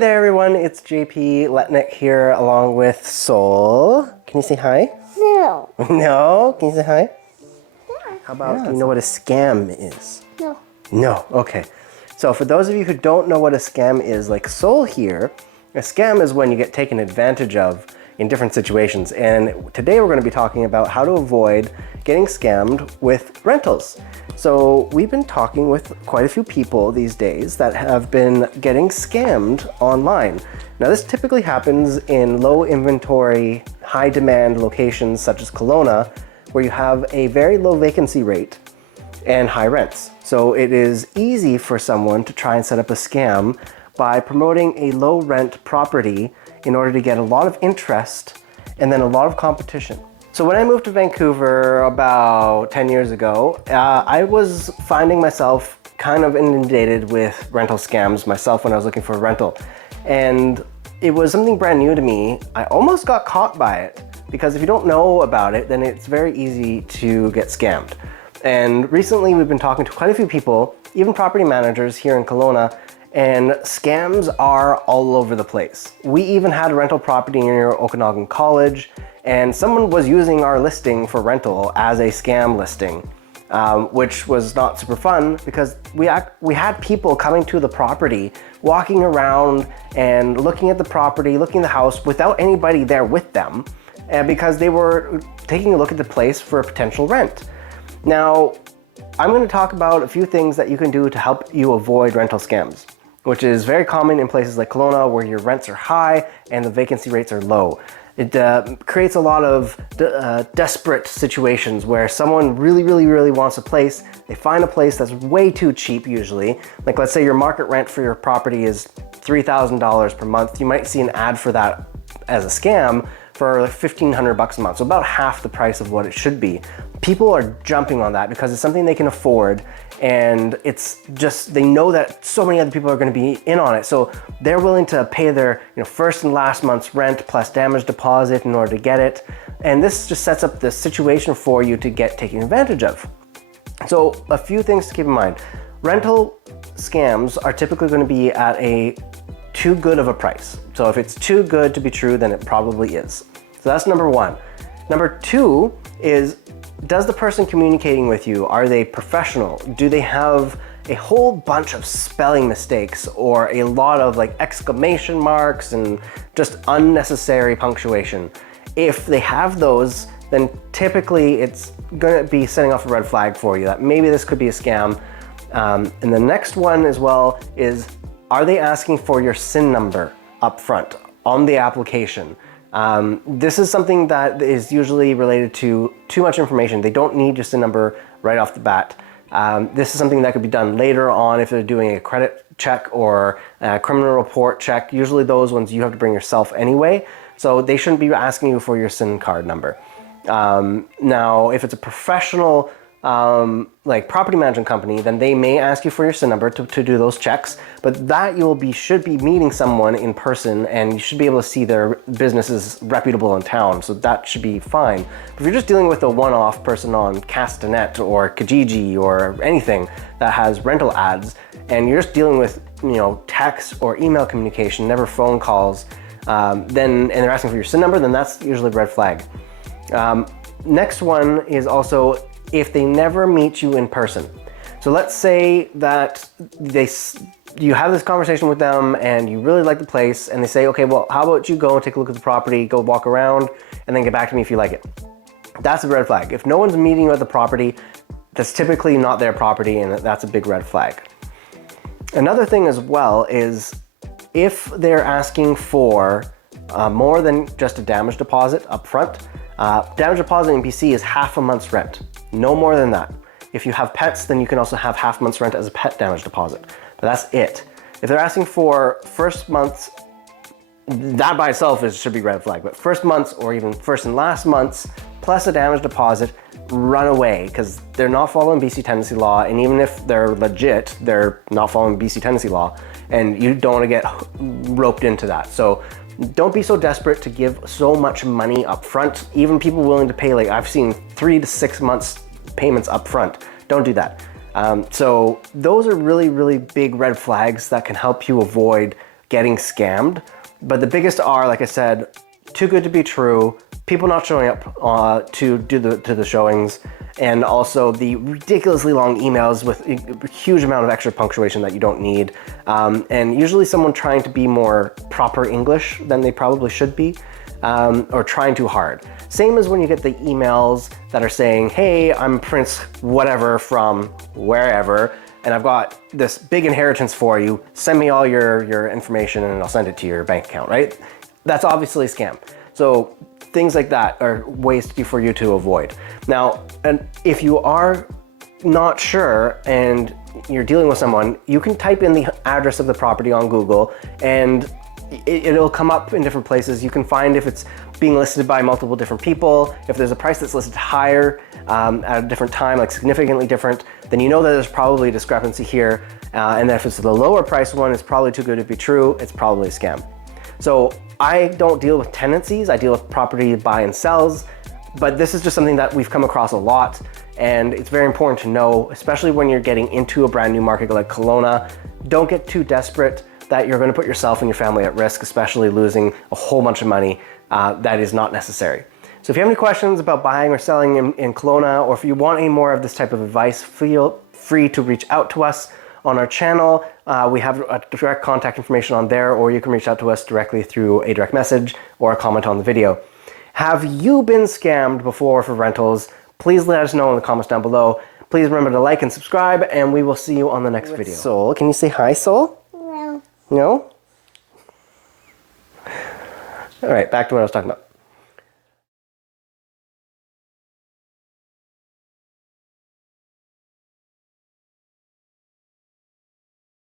there everyone, it's JP Letnick here along with Sol. Can you say hi? No. No? Can you say hi? Yeah. How about, do you know what a scam is? No. No, okay. So for those of you who don't know what a scam is, like Sol here, a scam is when you get taken advantage of in different situations. And today we're going to be talking about how to avoid getting scammed with rentals. So we've been talking with quite a few people these days that have been getting scammed online. Now this typically happens in low inventory, high demand locations such as Kelowna, where you have a very low vacancy rate and high rents. So it is easy for someone to try and set up a scam by promoting a low rent property in order to get a lot of interest and then a lot of competition. So when I moved to Vancouver about 10 years ago, I was finding myself kind of inundated with rental scams myself when I was looking for a rental. And it was something brand new to me. I almost got caught by it because if you don't know about it, then it's very easy to get scammed. And recently we've been talking to quite a few people, even property managers here in Kelowna, and scams are all over the place. We even had a rental property near Okanagan College, and someone was using our listing for rental as a scam listing, which was not super fun because we had people coming to the property, walking around and looking at the property, looking at the house without anybody there with them, and because they were taking a look at the place for a potential rent. Now, I'm going to talk about a few things that you can do to help you avoid rental scams, which is very common in places like Kelowna where your rents are high and the vacancy rates are low. It creates a lot of desperate situations where someone really wants a place. They find a place that's way too cheap usually. Like let's say your market rent for your property is $3,000 per month. You might see an ad for that as a scam for like $1,500 a month, so about half the price of what it should be. People are jumping on that because it's something they can afford, and it's just, they know that so many other people are going to be in on it, so they're willing to pay their first and last month's rent plus damage deposit in order to get it. And this just sets up the situation for you to get taken advantage of. So a few things to keep in mind. Rental scams are typically going to be at a too good of a price. So if it's too good to be true, then it probably is. So that's number one. Number two is, does the person communicating with you, are they professional? Do they have a whole bunch of spelling mistakes or a lot of like exclamation marks and just unnecessary punctuation? If they have those, then typically it's gonna be setting off a red flag for you that maybe this could be a scam. And the next one as well is, are they asking for your SIN number up front on the application? This is something that is usually related to too much information. They don't need your SIN number right off the bat. This is something that could be done later on if they're doing a credit check or a criminal report check. Usually those ones you have to bring yourself anyway, so they shouldn't be asking you for your SIN card number. Now, if it's a professional like property management company, then they may ask you for your SIN number to do those checks, but that should be meeting someone in person and you should be able to see their business is reputable in town, so that should be fine. But if you're just dealing with a one-off person on Castanet or Kijiji or anything that has rental ads, and you're just dealing with text or email communication, never phone calls, and they're asking for your SIN number, then that's usually a red flag. Next one is also if they never meet you in person. So let's say that you have this conversation with them and you really like the place and they say, okay, well, how about you go and take a look at the property, go walk around, and then get back to me if you like it. That's a red flag. If no one's meeting you at the property, that's typically not their property, and that's a big red flag. Another thing as well is if they're asking for more than just a damage deposit up front. Damage deposit in BC is half a month's rent, no more than that. If you have pets, then you can also have half a month's rent as a pet damage deposit, but that's it. If they're asking for first month's, that by itself should be red flag, but first month's or even first and last month's plus a damage deposit, run away, because they're not following BC tenancy law, and even if they're legit, they're not following BC tenancy law, and you don't want to get roped into that. So don't be so desperate to give so much money up front. Even people willing to pay, like I've seen 3 to 6 months payments up front. Don't do that. So those are really big red flags that can help you avoid getting scammed. But the biggest are, like I said, too good to be true, people not showing up to do the showings, and also the ridiculously long emails with a huge amount of extra punctuation that you don't need, and usually someone trying to be more proper English than they probably should be, or trying too hard. Same as when you get the emails that are saying, hey, I'm Prince whatever from wherever, and I've got this big inheritance for you, send me all your information and I'll send it to your bank account, right? That's obviously a scam. So things like that are ways for you to avoid. Now, and if you are not sure and you're dealing with someone, you can type in the address of the property on Google and it'll come up in different places. You can find if it's being listed by multiple different people, if there's a price that's listed higher at a different time, like significantly different, then you know that there's probably a discrepancy here. And if it's the lower price one, it's probably too good to be true, it's probably a scam. So I don't deal with tenancies, I deal with property buy and sells, but this is just something that we've come across a lot, and it's very important to know, especially when you're getting into a brand new market like Kelowna. Don't get too desperate that you're going to put yourself and your family at risk, especially losing a whole bunch of money that is not necessary. So if you have any questions about buying or selling in Kelowna, or if you want any more of this type of advice, feel free to reach out to us on our channel. We have a direct contact information on there, or you can reach out to us directly through a direct message or a comment on the video. Have you been scammed before for rentals? Please let us know in the comments down below. Please remember to like and subscribe, and we will see you on the next video. Soul, can you say hi, Soul? No. No? All right, back to what I was talking about.